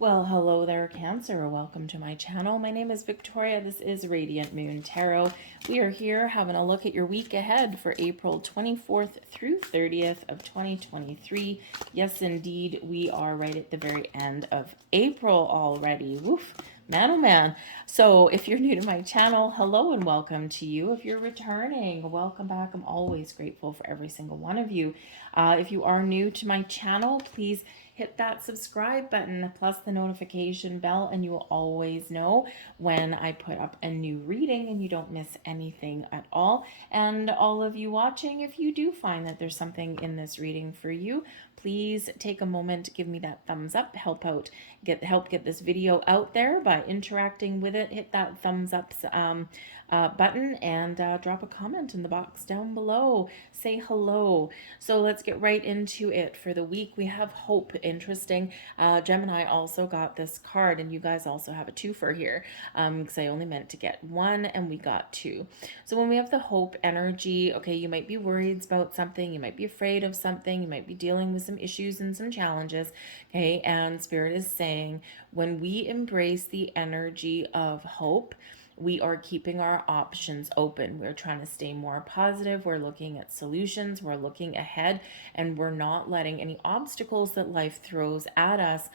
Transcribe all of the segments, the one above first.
Well, hello there, Cancer. Welcome to my channel. My name is Victoria. This is Radiant Moon Tarot. We are here having a look at your week ahead for April 24th through 30th of 2023. Yes, indeed, we are right at the very end of April already. Woof. Man, oh man. So if you're new to my channel, hello and welcome to you. If you're returning, welcome back. I'm always grateful for every single one of you. If you are new to my channel, please hit that subscribe button plus the notification bell, and you will always know when I put up a new reading and you don't miss anything at all. And all of you watching, if you do find that there's something in this reading for you, please take a moment, give me that thumbs up, help get this video out there by interacting with it. Hit that thumbs up button and drop a comment in the box down below. Say hello. So let's get right into it. For the week, we have hope. Interesting. Gemini also got this card, and you guys also have a twofer here, because I only meant to get one and we got two. So when we have the hope energy, okay, you might be worried about something, you might be afraid of something, you might be dealing with some issues and some challenges, okay, and Spirit is saying when we embrace the energy of hope, we are keeping our options open. We're trying to stay more positive. We're looking at solutions. We're looking ahead, and we're not letting any obstacles that life throws at us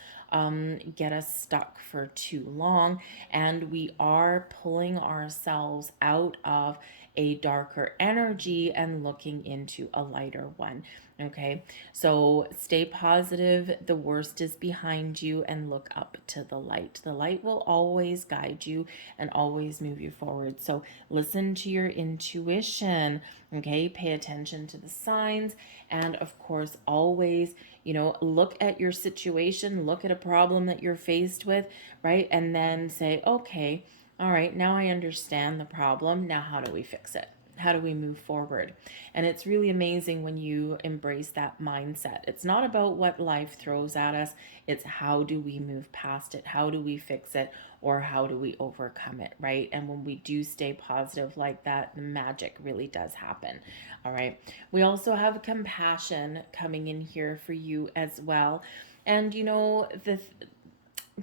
get us stuck for too long. And we are pulling ourselves out of a darker energy and looking into a lighter one. Okay, so stay positive. The worst is behind you, and look up to the light. The light will always guide you and always move you forward. So listen to your intuition. Okay, pay attention to the signs, and of course, always, look at your situation, look at a problem that you're faced with, right? And then say, okay, all right, now I understand the problem. Now, how do we fix it? How do we move forward? And it's really amazing when you embrace that mindset. It's not about what life throws at us. It's how do we move past it? How do we fix it? Or how do we overcome it, right? And when we do stay positive like that, the magic really does happen. All right. We also have compassion coming in here for you as well. And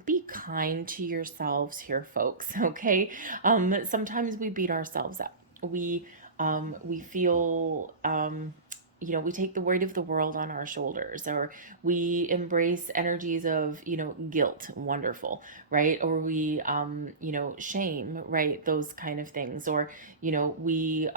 be kind to yourselves here, folks. Okay. Sometimes we beat ourselves up. We feel, we take the weight of the world on our shoulders, or we embrace energies of, guilt, wonderful, right? Or we, shame, right? Those kind of things. Or, we,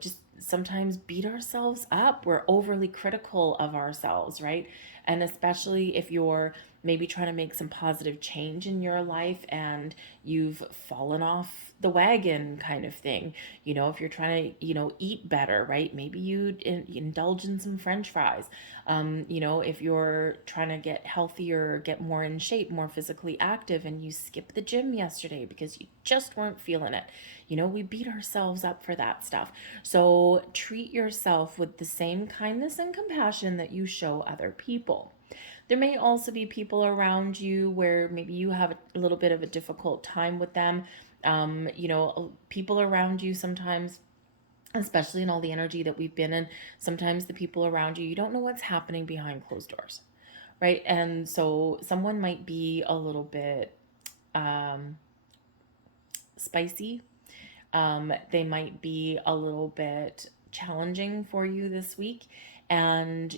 just sometimes beat ourselves up. We're overly critical of ourselves, right? And especially if you're maybe trying to make some positive change in your life and you've fallen off the wagon kind of thing. If you're trying to, eat better, right? Maybe you indulge in some French fries. If you're trying to get healthier, get more in shape, more physically active, and you skipped the gym yesterday because you just weren't feeling it. We beat ourselves up for that stuff. So treat yourself with the same kindness and compassion that you show other people. There may also be people around you where maybe you have a little bit of a difficult time with them. People around you sometimes, especially in all the energy that we've been in, sometimes the people around you, you don't know what's happening behind closed doors, right? And so someone might be a little bit spicy. They might be a little bit challenging for you this week. And,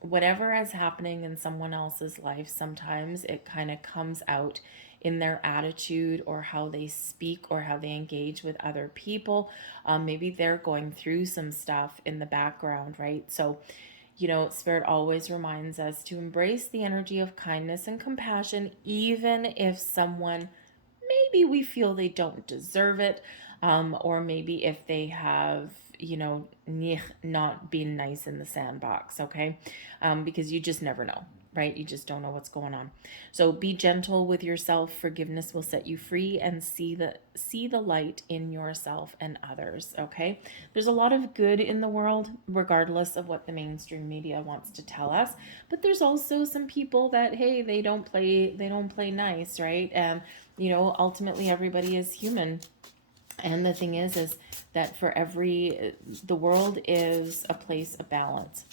whatever is happening in someone else's life, sometimes it kind of comes out in their attitude or how they speak or how they engage with other people. Maybe they're going through some stuff in the background, right? So, Spirit always reminds us to embrace the energy of kindness and compassion, even if someone, maybe we feel they don't deserve it, or maybe if they have, not being nice in the sandbox, okay? Because you just never know, right? You just don't know what's going on. So be gentle with yourself. Forgiveness will set you free, and see the light in yourself and others, okay? There's a lot of good in the world, regardless of what the mainstream media wants to tell us. But there's also some people that, hey, they don't play nice, right? And ultimately everybody is human. And the thing is that the world is a place of balance.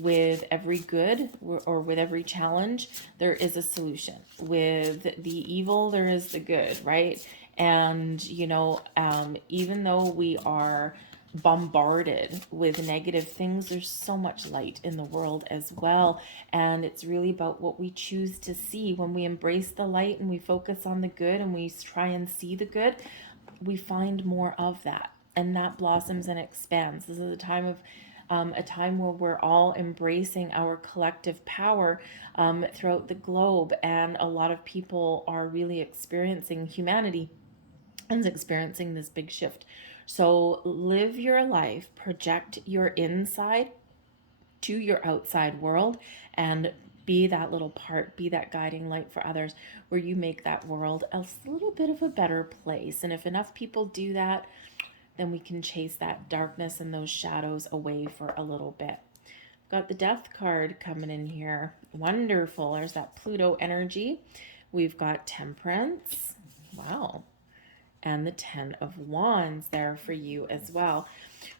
with every good or with every challenge, there is a solution. With the evil, there is the good, right? And, even though we are bombarded with negative things, there's so much light in the world as well. And it's really about what we choose to see. When we embrace the light and we focus on the good and we try and see the good, we find more of that, and that blossoms and expands. This is a time where we're all embracing our collective power throughout the globe, and a lot of people are really experiencing humanity and experiencing this big shift. So live your life, project your inside to your outside world, and be that little part, be that guiding light for others, where you make that world a little bit of a better place. And if enough people do that, then we can chase that darkness and those shadows away for a little bit. Got the Death card coming in here. Wonderful. There's that Pluto energy. We've got Temperance. Wow. And the 10 of Wands there for you as well.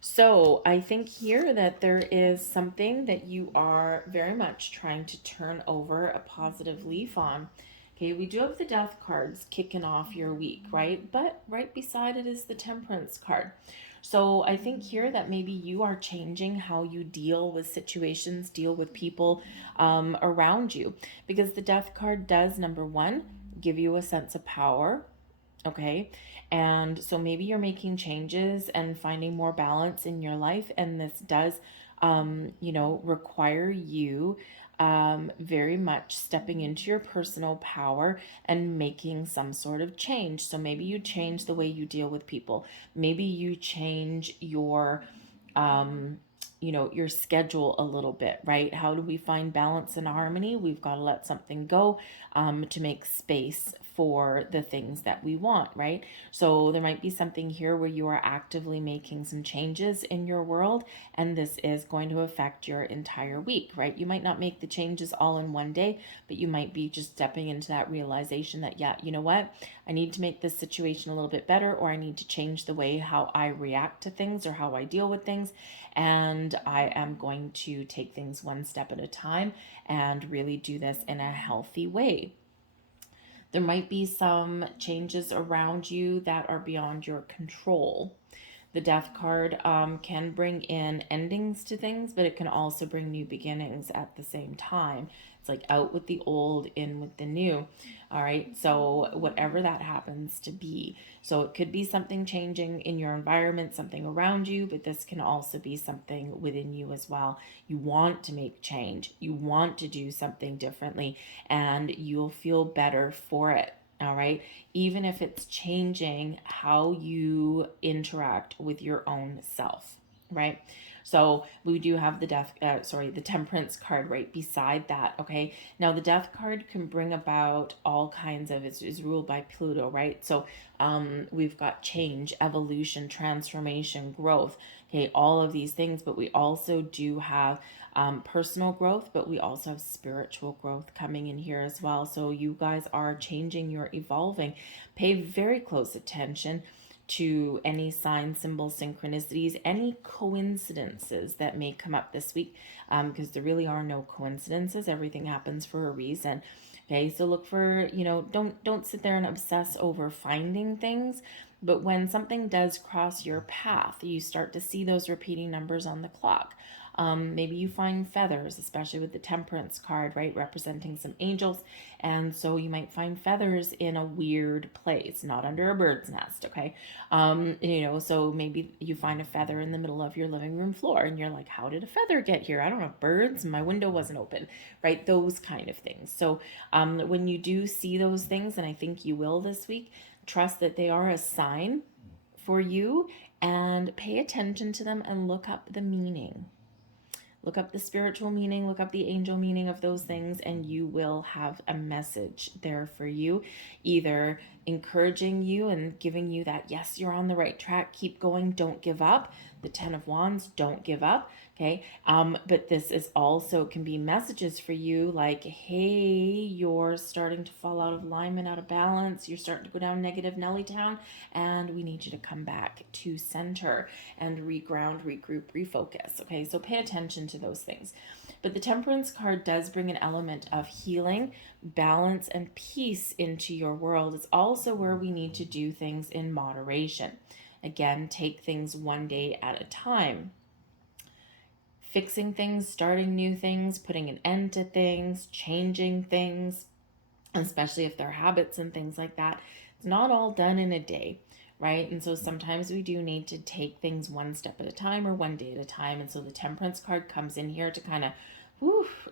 So I think here that there is something that you are very much trying to turn over a positive leaf on. Okay, we do have the Death cards kicking off your week, right? But right beside it is the Temperance card. So I think here that maybe you are changing how you deal with situations, deal with people around you. Because the Death card does, number one, give you a sense of power. Okay. And so maybe you're making changes and finding more balance in your life. And this does, require you very much stepping into your personal power and making some sort of change. So maybe you change the way you deal with people. Maybe you change your, your schedule a little bit, right? How do we find balance and harmony? We've got to let something go to make space for the things that we want, right? So there might be something here where you are actively making some changes in your world, and this is going to affect your entire week, right? You might not make the changes all in one day, but you might be just stepping into that realization that, yeah, you know what? I need to make this situation a little bit better, or I need to change the way how I react to things or how I deal with things. And I am going to take things one step at a time and really do this in a healthy way. There might be some changes around you that are beyond your control. The Death card can bring in endings to things, but it can also bring new beginnings at the same time. It's like out with the old, in with the new. All right. So whatever that happens to be. So it could be something changing in your environment, something around you, but this can also be something within you as well. You want to make change. You want to do something differently, and you'll feel better for it. All right. Even if it's changing how you interact with your own self. Right. So we do have the the Temperance card right beside that. Okay. Now the Death card can bring about all kinds of, it's ruled by Pluto, right? So we've got change, evolution, transformation, growth. Okay. All of these things, but we also do have personal growth, but we also have spiritual growth coming in here as well. So you guys are changing, you're evolving. Pay very close attention to any sign, symbols, synchronicities, any coincidences that may come up this week, because there really are no coincidences. Everything happens for a reason. Okay, so look for, don't sit there and obsess over finding things, but when something does cross your path, you start to see those repeating numbers on the clock. Maybe you find feathers, especially with the Temperance card, right, representing some angels. And so you might find feathers in a weird place, not under a bird's nest, okay? So maybe you find a feather in the middle of your living room floor, and you're like, how did a feather get here? I don't have birds, my window wasn't open, right? Those kind of things. So when you do see those things, and I think you will this week, trust that they are a sign for you, and pay attention to them and look up the meaning. Look up the spiritual meaning, look up the angel meaning of those things, and you will have a message there for you, either encouraging you and giving you that, yes, you're on the right track, keep going, don't give up. The Ten of Wands, don't give up. Okay. But this is also can be messages for you like, hey, you're starting to fall out of alignment, out of balance. You're starting to go down negative Nelly town, and we need you to come back to center and reground, regroup, refocus. Okay. So pay attention to those things. But the Temperance card does bring an element of healing, balance, and peace into your world. It's also where we need to do things in moderation. Again, take things one day at a time. Fixing things, starting new things, putting an end to things, changing things, especially if they're habits and things like that. It's not all done in a day, right? And so sometimes we do need to take things one step at a time or one day at a time. And so the Temperance card comes in here to kind of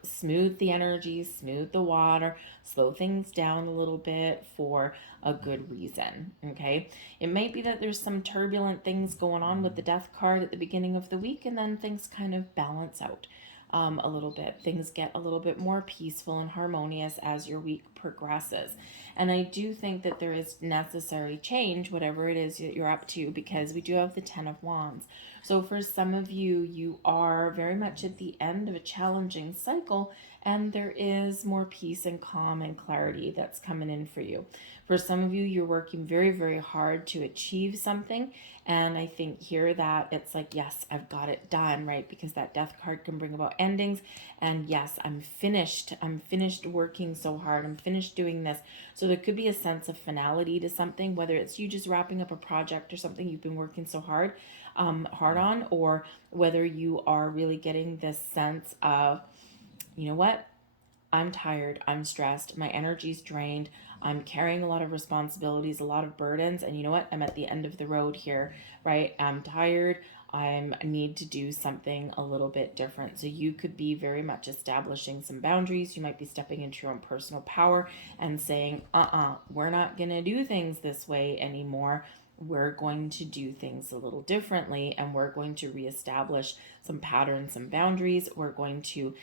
smooth the energy, smooth the water, slow things down a little bit for a good reason. Okay. It might be that there's some turbulent things going on with the Death card at the beginning of the week, and then things kind of balance out a little bit. Things get a little bit more peaceful and harmonious as your week progresses. And I do think that there is necessary change, whatever it is that you're up to, because we do have the Ten of Wands. So for some of you, you are very much at the end of a challenging cycle, and there is more peace and calm and clarity that's coming in for you. For some of you, you're working very, very hard to achieve something. And I think here that it's like, yes, I've got it done, right? Because that Death card can bring about endings. And yes, I'm finished. I'm finished working so hard. I'm finished doing this. So there could be a sense of finality to something, whether it's you just wrapping up a project or something you've been working so hard on, or whether you are really getting this sense of, you know what? I'm tired, I'm stressed, my energy's drained, I'm carrying a lot of responsibilities, a lot of burdens, and you know what? I'm at the end of the road here, right? I'm tired, I need to do something a little bit different. So you could be very much establishing some boundaries. You might be stepping into your own personal power and saying, we're not going to do things this way anymore. We're going to do things a little differently, and we're going to reestablish some patterns, some boundaries. We're going to,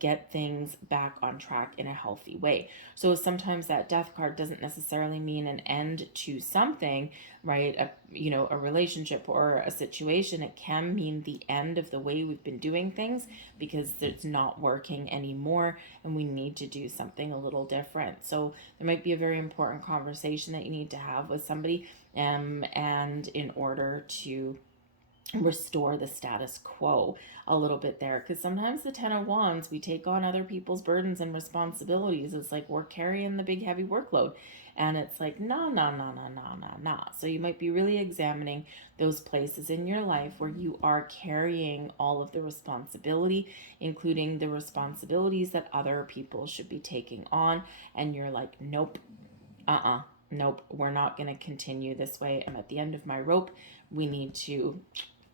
get things back on track in a healthy way. So sometimes that Death card doesn't necessarily mean an end to something, right? A relationship or a situation. It can mean the end of the way we've been doing things because it's not working anymore, and we need to do something a little different. So there might be a very important conversation that you need to have with somebody, and in order to restore the status quo a little bit there, because sometimes the Ten of Wands, we take on other people's burdens and responsibilities. It's like we're carrying the big heavy workload, and it's like nah. So you might be really examining those places in your life where you are carrying all of the responsibility, including the responsibilities that other people should be taking on, and you're like, nope, nope, we're not going to continue this way. I'm at the end of my rope. We need to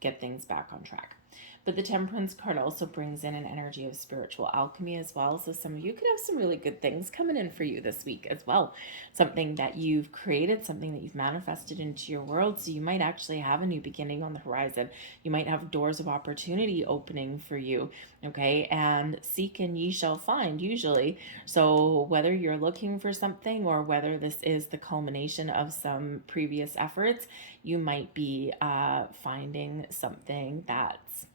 get things back on track. But the Temperance card also brings in an energy of spiritual alchemy as well. So some of you could have some really good things coming in for you this week as well. Something that you've created, something that you've manifested into your world. So you might actually have a new beginning on the horizon. You might have doors of opportunity opening for you. Okay. And seek and ye shall find, usually. So whether you're looking for something or whether this is the culmination of some previous efforts, you might be finding something that's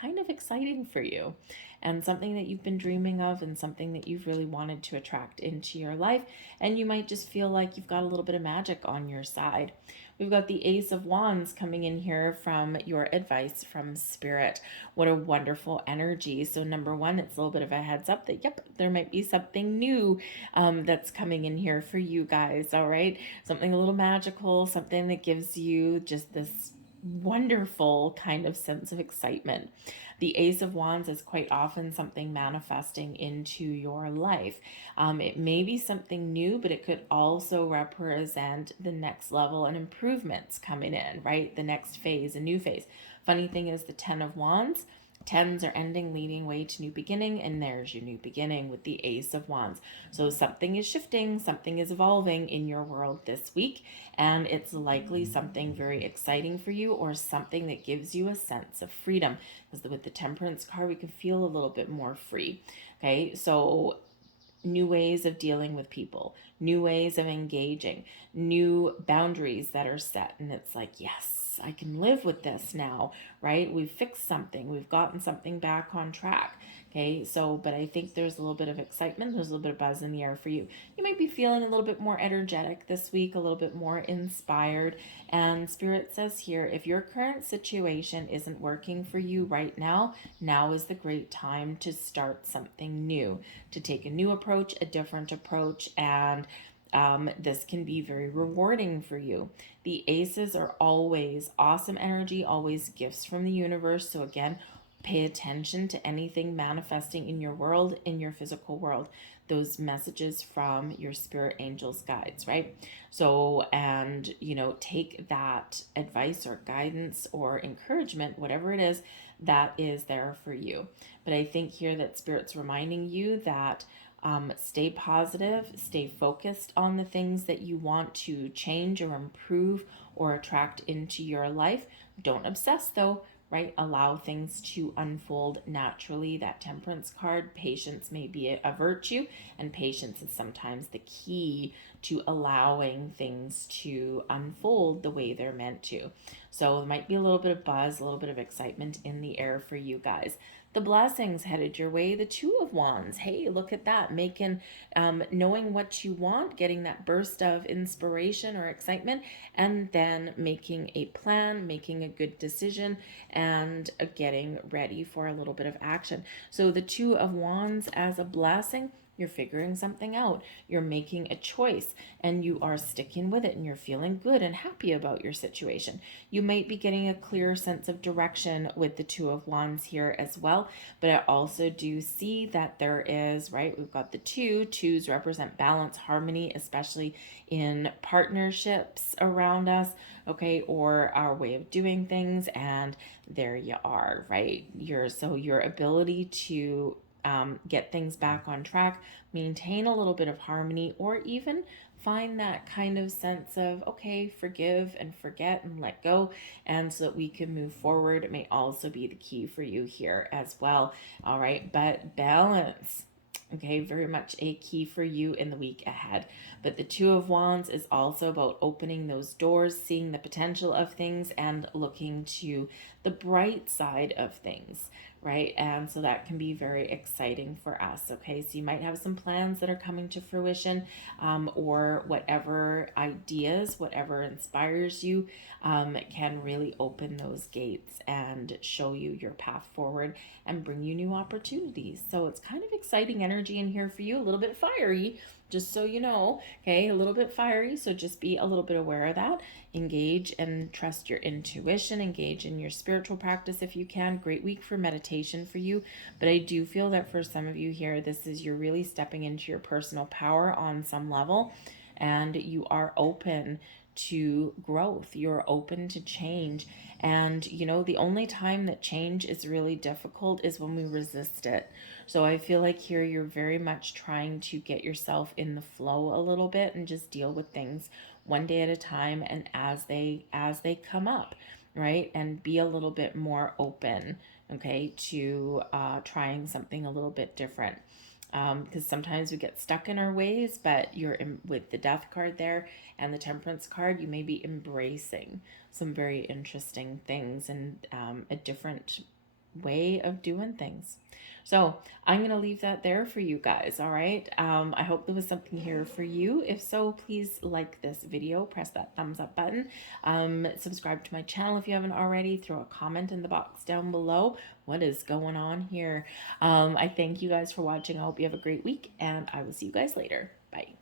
kind of exciting for you, and something that you've been dreaming of, and something that you've really wanted to attract into your life. And you might just feel like you've got a little bit of magic on your side. We've got the Ace of Wands coming in here from your advice from Spirit. What a wonderful energy. So number one, it's a little bit of a heads up that, yep, there might be something new that's coming in here for you guys. All right. Something a little magical, something that gives you just this wonderful kind of sense of excitement. The Ace of Wands is quite often something manifesting into your life. It may be something new, but it could also represent the next level and improvements coming in, right? The next phase, a new phase. Funny thing is the Ten of Wands, tens are ending, leading way to new beginning, and there's your new beginning with the Ace of Wands. So something is shifting, something is evolving in your world this week, and it's likely something very exciting for you, or something that gives you a sense of freedom. Because with the Temperance card, we can feel a little bit more free. Okay, so new ways of dealing with people, new ways of engaging, new boundaries that are set, and it's like, yes, yes, I can live with this now, right? We've fixed something. We've gotten something back on track. Okay, so, but I think there's a little bit of excitement. There's a little bit of buzz in the air for you. You might be feeling a little bit more energetic this week, a little bit more inspired. And Spirit says here, if your current situation isn't working for you right now, now is the great time to start something new, to take a new approach, a different approach, and this can be very rewarding for you. The aces are always awesome energy, always gifts from the universe. So again, pay attention to anything manifesting in your world, in your physical world, those messages from your spirit angels, guides, right? So, and take that advice or guidance or encouragement, whatever it is, that is there for you. But I think here that Spirit's reminding you that stay positive, stay focused on the things that you want to change or improve or attract into your life. Don't obsess though, right? Allow things to unfold naturally. That Temperance card, patience may be a virtue, and patience is sometimes the key to allowing things to unfold the way they're meant to. So there might be a little bit of buzz, a little bit of excitement in the air for you guys. The blessings headed your way, the Two of Wands. Hey, look at that, making knowing what you want, getting that burst of inspiration or excitement, and then making a plan, making a good decision, and getting ready for a little bit of action. So the Two of Wands as a blessing, you're figuring something out, you're making a choice, and you are sticking with it, and you're feeling good and happy about your situation. You might be getting a clear sense of direction with the Two of Wands here as well, but I also do see that there is, right, we've got the twos represent balance, harmony, especially in partnerships around us, okay, or our way of doing things, and there you are, right? Your ability to get things back on track, maintain a little bit of harmony, or even find that kind of sense of, okay, forgive and forget and let go, and so that we can move forward. It may also be the key for you here as well. All right, but balance, okay, very much a key for you in the week ahead. But the Two of Wands is also about opening those doors, seeing the potential of things, and looking to the bright side of things, right? And so that can be very exciting for us, okay? So you might have some plans that are coming to fruition, or whatever ideas, whatever inspires you, can really open those gates and show you your path forward and bring you new opportunities. So it's kind of exciting energy in here for you, a little bit fiery, just so you know, okay, a little bit fiery. So just be a little bit aware of that. Engage and trust your intuition, engage in your spiritual practice if you can. Great week for meditation for you. But I do feel that for some of you here, you're really stepping into your personal power on some level, and you are open to growth. You're open to change. And the only time that change is really difficult is when we resist it. So I feel like here you're very much trying to get yourself in the flow a little bit and just deal with things one day at a time, and as they come up, right? And be a little bit more open, okay, to trying something a little bit different. Because sometimes we get stuck in our ways, but with the Death card there and the Temperance card, you may be embracing some very interesting things and a different way of doing things. So I'm going to leave that there for you guys. All right. I hope there was something here for you. If so, please like this video, press that thumbs up button, subscribe to my channel if you haven't already, throw a comment in the box down below. What is going on here? I thank you guys for watching. I hope you have a great week, and I will see you guys later. Bye.